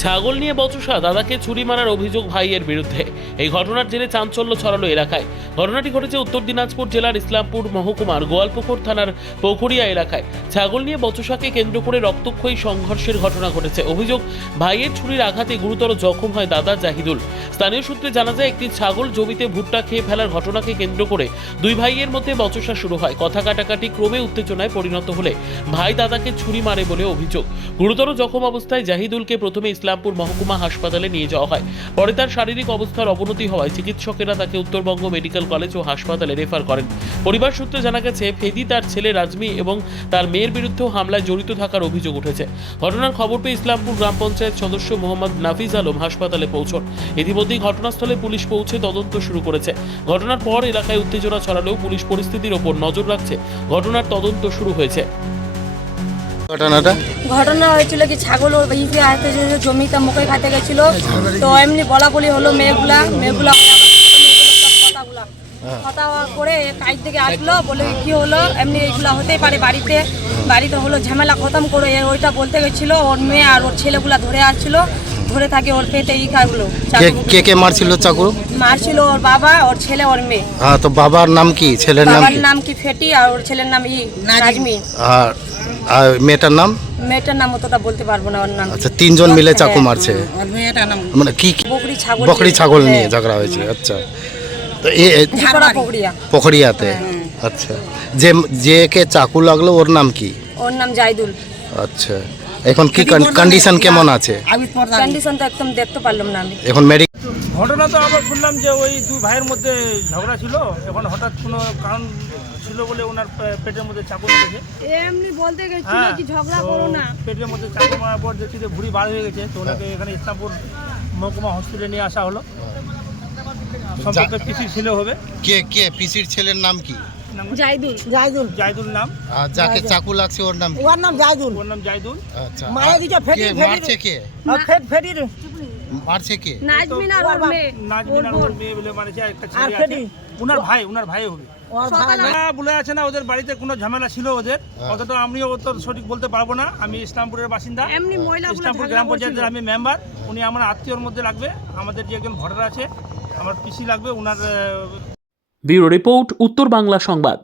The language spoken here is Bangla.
ছাগল নিয়ে বচসা, দাদাকে ছুরি মারার অভিযোগ ভাইয়ের বিরুদ্ধে। এই ঘটনার জেরে চাঞ্চল্য ছড়ালো এলাকায়। ঘটনাটি ঘটেছে উত্তর দিনাজপুর জেলার ইসলামপুর মহকুমার গোয়ালপুকুর থানার পোখরিয়া এলাকায়। ছাগল নিয়ে বচসাকে কেন্দ্র করে রক্তক্ষয়ী সংঘর্ষের ঘটনা ঘটেছে। অভিযোগ, ভাইয়ের ছুরির আঘাতে গুরুতর জখম হয় দাদা জাহিদুল। স্থানীয় সূত্রে জানা যায়, একটি ছাগল জমিতে ভুট্টা খেয়ে ফেলার ঘটনাকে কেন্দ্র করে দুই ভাইয়ের মধ্যে বচসা শুরু হয়। কথা কাটাকাটি ক্রমে উত্তেজনায় পরিণত হলে ভাই দাদাকে ছুরি মারে বলে অভিযোগ। গুরুতর জখম অবস্থায় জাহিদুলকে প্রথমে ইসলামপুর মহকুমা হাসপাতালে নিয়ে যাওয়া হয়। পরে তার শারীরিক অবস্থার অবনতি হওয়ায় চিকিৎসকেরা তাকে উত্তরবঙ্গ মেডিকেল কলেজ ও হাসপাতালে রেফার করেন। পরিবার সূত্রে জানা গেছে, ফেদি তার ছেলে রাজমি এবং তার মেয়ের বিরুদ্ধেও হামলায় জড়িত থাকার অভিযোগ উঠেছে। ঘটনার খবর পেয়ে ইসলামপুর গ্রাম পঞ্চায়েত সদস্য মোহাম্মদ নাফিজ আলম হাসপাতালে পৌঁছন। ইতিমধ্যেই ঘটনাস্থলে পুলিশ পৌঁছে তদন্ত শুরু করেছে। ঘটনার পর এলাকায় উত্তেজনা ছড়ালেও পুলিশ পরিস্থিতির ওপর নজর রাখছে। ঘটনার তদন্ত শুরু হয়েছে। ঘটনা হয়েছিল কি, ছাগল ওর ইফে আসতে জমিতে মুখে খাতে গেছিল, তো এমনি বলা বলি হলো মেয়েগুলা কথা করে কাজ থেকে আসলো, বলে কি হলো এমনি এইগুলা হতেই পারে, বাড়িতে হলো ঝামেলা খতম করে ওইটা বলতে গেছিল। ওর মেয়ে আর ওর ছেলেগুলা ধরে আসছিল, ধরে থাকে ওর পেটে খাগুলো। কে মারছিল চাকু? মারছিল ওর বাবা, ওর ছেলে, ওর মেয়ে। হ্যাঁ, তো বাবার নাম কি, ছেলের নাম কি? বাবার নাম কি ফেটি, আর ওর ছেলের নাম রাজমি। আর মেয়েটার নাম? মেয়েটার নাম অতটা বলতে পারবো না ওর নাম। আচ্ছা, তিনজন মিলে চাকু মারছে, মানে কি বকরি ছাগল নিয়ে ঝগড়া হয়েছে। আচ্ছা, তো পোখরিয়াতে। আচ্ছা, যে কে চাকু লাগলো ওর নাম কি? ওর নাম জাহিদুল। আচ্ছা, এখন কি কন্ডিশন কেমন আছে? কন্ডিশন তো একদম দেখতে পারলাম না আমি। এখন ঘটনা তো আমরা শুনলাম যে ওই দুই ভাইয়ের মধ্যে ঝগড়া ছিল। এখন হঠাৎ কোনো কারণ ছিল বলে ওনার পেটের মধ্যে চাকু লেগেছে। এমনি বলতে গেছিল কি ঝগড়া করো না, পেটের মধ্যে চাকু মারার পর দেখছি যে ভুঁড়ি বার হয়ে গেছে, তো ওনাকে এখানে ইসলামপুর মহকুমা হসপিটালে নিয়ে আসা হলো। সম্পর্কে পিসির ছেলে হবে। কে পিসির ছেলের নাম কি? জাহিদুল নাম। আর যাকে চাকু লাগছে ওর নাম? ওর নাম জাহিদুল। আচ্ছা, মারছে কে? নাজমিন আর ওর মেয়ে বলে মানেছে, একটা ছেলে আছে। ওনার ভাই হবে। বলে আছে না ওদের বাড়িতে কোনো ঝামেলা ছিল ওদের, অতটা আমিও তো সঠিক বলতে পারবো না। আমি ইসলামপুরের বাসিন্দা, ইসলামপুর গ্রাম পঞ্চায়েতের আমি মেম্বার। উনি আমার আত্মীয়র মধ্যে লাগবে। আমাদের যে একজন ভোটার আছে, আমার পিসি লাগবে ওনার। ব্যুরো রিপোর্ট, উত্তর বাংলা সংবাদ।